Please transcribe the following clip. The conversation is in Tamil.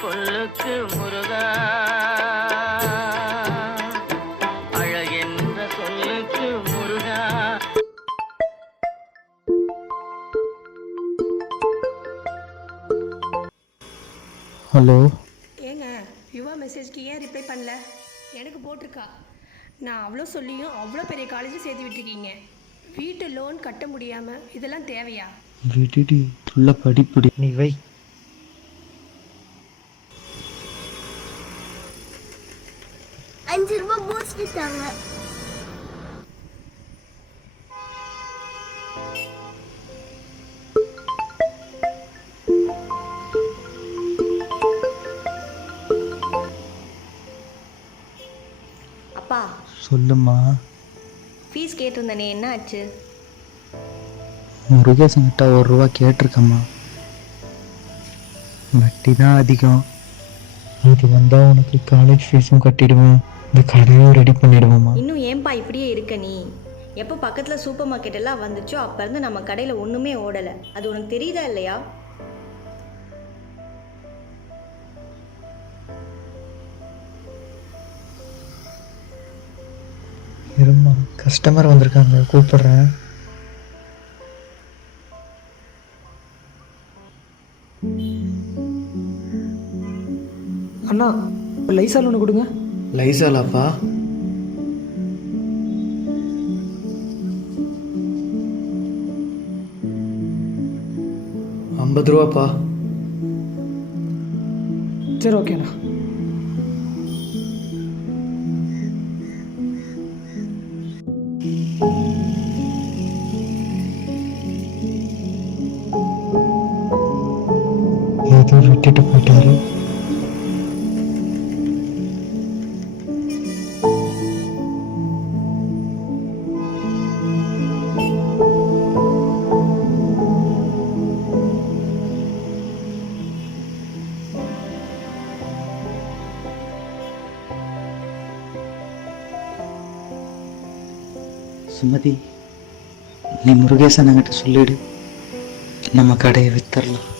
சொல்லுக்கு முருகா, அழகென்ற சொல்லுக்கு முருகா. ஹலோ ஏங்க யுவா மெசேஜ்க்கு ஏன் ரிப்ளை பண்ணல? எனக்கு போட்டிருக்கா. நான் அவ்வளோ சொல்லியும் அவ்வளோ பெரிய காலேஜில் சேர்த்து விட்டுருக்கீங்க. வீட்டு லோன் கட்ட முடியாமல் இதெல்லாம் தேவையா? விடுடி, புள்ள படிப்புடி, நீ வை. ₹5 பூஸ்ட் தாங்க. அப்பா சொல்லுமா. ஃபீஸ் கேட்டிருந்தனே, என்ன ஆச்சு? முருகேசன்கிட்ட ₹1 கேட்டிருக்கம்மா. வட்டி தான் அதிகம். அது வந்தால் உனக்கு காலேஜ் ஃபீஸும் கட்டிடுவேன், இந்த கடையும் ரெடி பண்ணிடுவோம்மா. இன்னும் ஏன்பா இப்படியே இருக்க நீ? எப்போ பக்கத்தில் சூப்பர் மார்க்கெட் எல்லாம் வந்துச்சோ அப்போருந்து நம்ம கடையில் ஒன்றுமே ஓடலை. அது உனக்கு தெரியுதா இல்லையா? இரும்மா, கஸ்டமர் வந்திருக்காங்க, கூப்பிடுறேன். அண்ணா, லைசால் ஒன்று கொடுங்க. லைசாலாப்பா? ₹50. சரி, ஓகேண்ணா. ஏதோ விட்டுட்டு போயிட்டாரு. சுமதி, நீ முருகேசன் கிட்ட சொல்லிடு, நம்ம கடையை வித்தரலாம்.